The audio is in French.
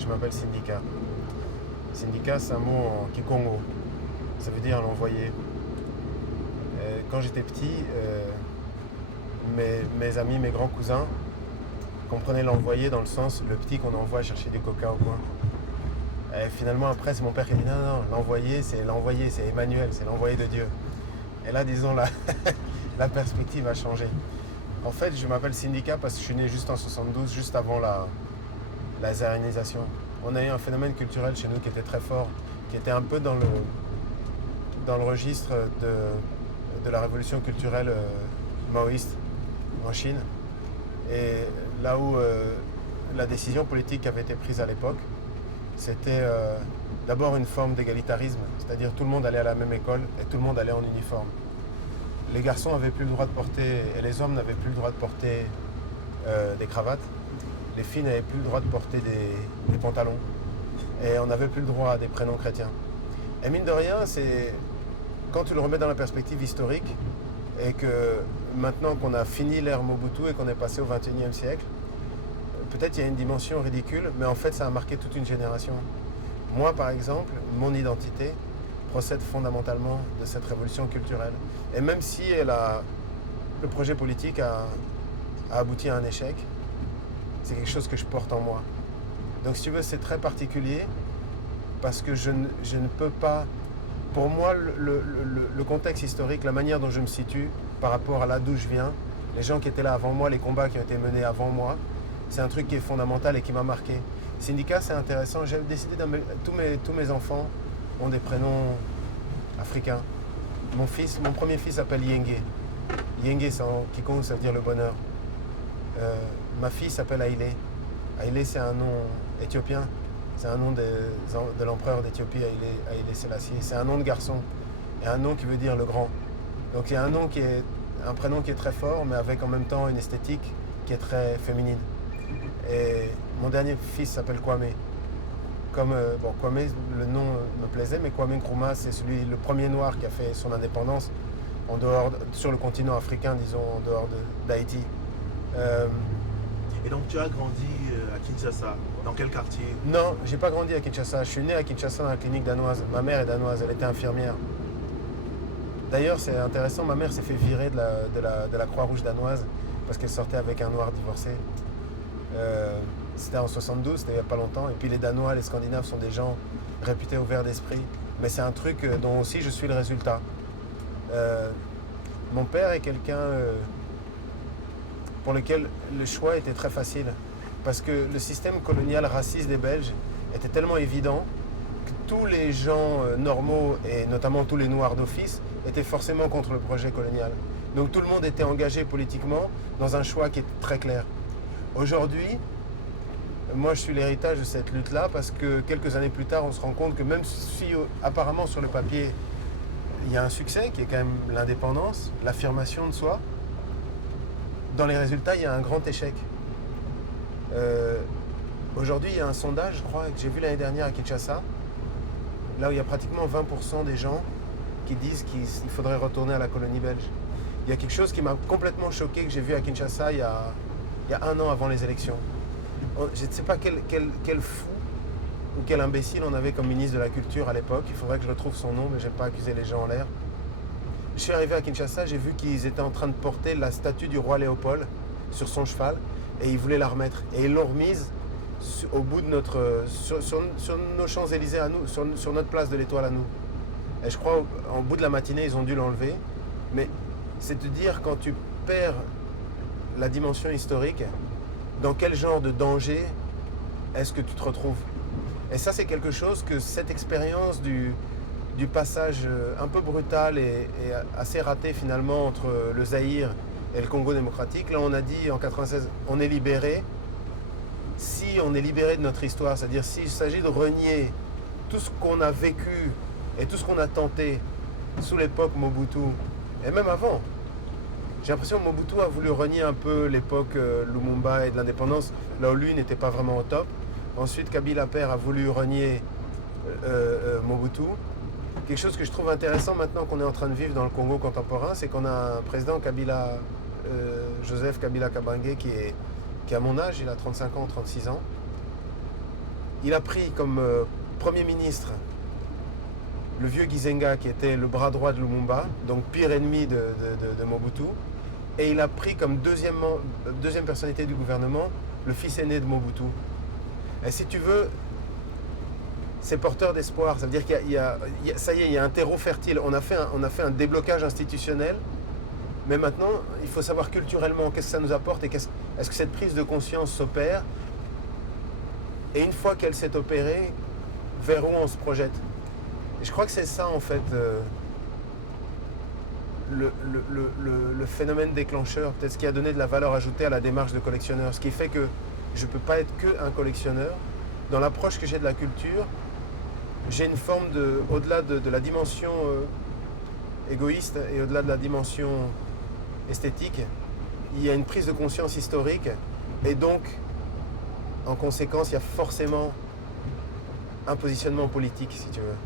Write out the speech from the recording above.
je m'appelle Sindika. Sindika, c'est un mot en kikongo. Ça veut dire l'envoyé. Quand j'étais petit, mes amis, mes grands cousins comprenaient l'envoyé dans le sens le petit qu'on envoie chercher du coca au coin. Et finalement, après, c'est mon père qui dit non, l'envoyé, c'est Emmanuel, c'est l'envoyé de Dieu. Et là, disons, la perspective a changé. En fait, je m'appelle Sindika parce que je suis né juste en 72, juste avant la zarénisation. On a eu un phénomène culturel chez nous qui était très fort, qui était un peu dans le registre de la révolution culturelle maoïste en Chine. Et là où la décision politique qui avait été prise à l'époque, c'était d'abord une forme d'égalitarisme, c'est-à-dire tout le monde allait à la même école et tout le monde allait en uniforme. Les garçons n'avaient plus le droit de porter, et les hommes n'avaient plus le droit de porter des cravates. Les filles n'avaient plus le droit de porter des pantalons. Et on n'avait plus le droit à des prénoms chrétiens. Et mine de rien, c'est quand tu le remets dans la perspective historique, et que maintenant qu'on a fini l'ère Mobutu et qu'on est passé au XXIe siècle, peut-être il y a une dimension ridicule, mais en fait ça a marqué toute une génération. Moi par exemple, mon identité procède fondamentalement de cette révolution culturelle. Et même si le projet politique a abouti à un échec, c'est quelque chose que je porte en moi. Donc si tu veux, c'est très particulier parce que je ne peux pas... Pour moi, le contexte historique, la manière dont je me situe par rapport à là d'où je viens, les gens qui étaient là avant moi, les combats qui ont été menés avant moi, c'est un truc qui est fondamental et qui m'a marqué. Sindika, c'est intéressant. J'ai décidé tous mes enfants ont des prénoms africains. Mon premier fils s'appelle Yenge. Yenge, c'est en kikongo, ça veut dire le bonheur. Ma fille s'appelle Haïlé. Haïlé, c'est un nom éthiopien. C'est un nom de l'empereur d'Éthiopie, Haïlé Sélassié. C'est un nom de garçon et un nom qui veut dire le grand. Donc il y a un prénom qui est très fort, mais avec en même temps une esthétique qui est très féminine. Et mon dernier fils s'appelle Kwame. Kwame, le nom me plaisait, mais Kwame Nkrumah, c'est le premier noir qui a fait son indépendance sur le continent africain, disons, en dehors d'Haïti. Et donc tu as grandi à Kinshasa, dans quel quartier? Non, j'ai pas grandi à Kinshasa. Je suis né à Kinshasa dans la clinique danoise. Ma mère est danoise, elle était infirmière. D'ailleurs, c'est intéressant, ma mère s'est fait virer de la Croix-Rouge danoise parce qu'elle sortait avec un noir divorcé. C'était en 72, c'était il n'y a pas longtemps. Et puis les Danois, les Scandinaves sont des gens réputés ouverts d'esprit. Mais c'est un truc dont aussi je suis le résultat. Mon père est quelqu'un pour lequel le choix était très facile. Parce que le système colonial raciste des Belges était tellement évident que tous les gens normaux, et notamment tous les Noirs d'office, étaient forcément contre le projet colonial. Donc tout le monde était engagé politiquement dans un choix qui est très clair. Aujourd'hui, moi je suis l'héritage de cette lutte-là parce que quelques années plus tard, on se rend compte que même si apparemment sur le papier, il y a un succès qui est quand même l'indépendance, l'affirmation de soi, dans les résultats, il y a un grand échec. Aujourd'hui, il y a un sondage, je crois, que j'ai vu l'année dernière à Kinshasa, là où il y a pratiquement 20% des gens qui disent qu'il faudrait retourner à la colonie belge. Il y a quelque chose qui m'a complètement choqué, que j'ai vu à Kinshasa il y a un an avant les élections. Je ne sais pas quel fou ou quel imbécile on avait comme ministre de la Culture à l'époque. Il faudrait que je retrouve son nom, mais j'aime pas accuser les gens en l'air. Je suis arrivé à Kinshasa, j'ai vu qu'ils étaient en train de porter la statue du roi Léopold sur son cheval et ils voulaient la remettre. Et ils l'ont remise au bout de sur nos Champs-Élysées à nous, sur notre place de l'Étoile à nous. Et je crois en bout de la matinée, ils ont dû l'enlever. Mais c'est de dire quand tu perds la dimension historique, dans quel genre de danger est-ce que tu te retrouves? Et ça, c'est quelque chose que cette expérience du passage un peu brutal et assez raté finalement entre le Zaïre et le Congo démocratique. Là, on a dit en 96, on est libéré. Si on est libéré de notre histoire, c'est-à-dire s'il s'agit de renier tout ce qu'on a vécu et tout ce qu'on a tenté sous l'époque Mobutu, et même avant, j'ai l'impression que Mobutu a voulu renier un peu l'époque Lumumba et de l'indépendance, là où lui n'était pas vraiment au top. Ensuite, Kabila père a voulu renier Mobutu. Quelque chose que je trouve intéressant maintenant qu'on est en train de vivre dans le Congo contemporain, c'est qu'on a un président Joseph Kabila Kabange qui a mon âge, il a 35 ans, 36 ans, Il a pris comme Premier ministre le vieux Gizenga qui était le bras droit de Lumumba, donc pire ennemi de Mobutu. Et il a pris comme deuxième personnalité du gouvernement le fils aîné de Mobutu. Et si tu veux, c'est porteur d'espoir. Ça veut dire ça y est, il y a un terreau fertile. On a fait un déblocage institutionnel. Mais maintenant, il faut savoir culturellement qu'est-ce que ça nous apporte et est-ce que cette prise de conscience s'opère. Et une fois qu'elle s'est opérée, vers où on se projette. Et je crois que c'est ça, en fait, le phénomène déclencheur, peut-être ce qui a donné de la valeur ajoutée à la démarche de collectionneur. Ce qui fait que je ne peux pas être qu'un collectionneur. Dans l'approche que j'ai de la culture, j'ai une forme au-delà de la dimension égoïste et au-delà de la dimension esthétique, il y a une prise de conscience historique et donc, en conséquence, il y a forcément un positionnement politique, si tu veux.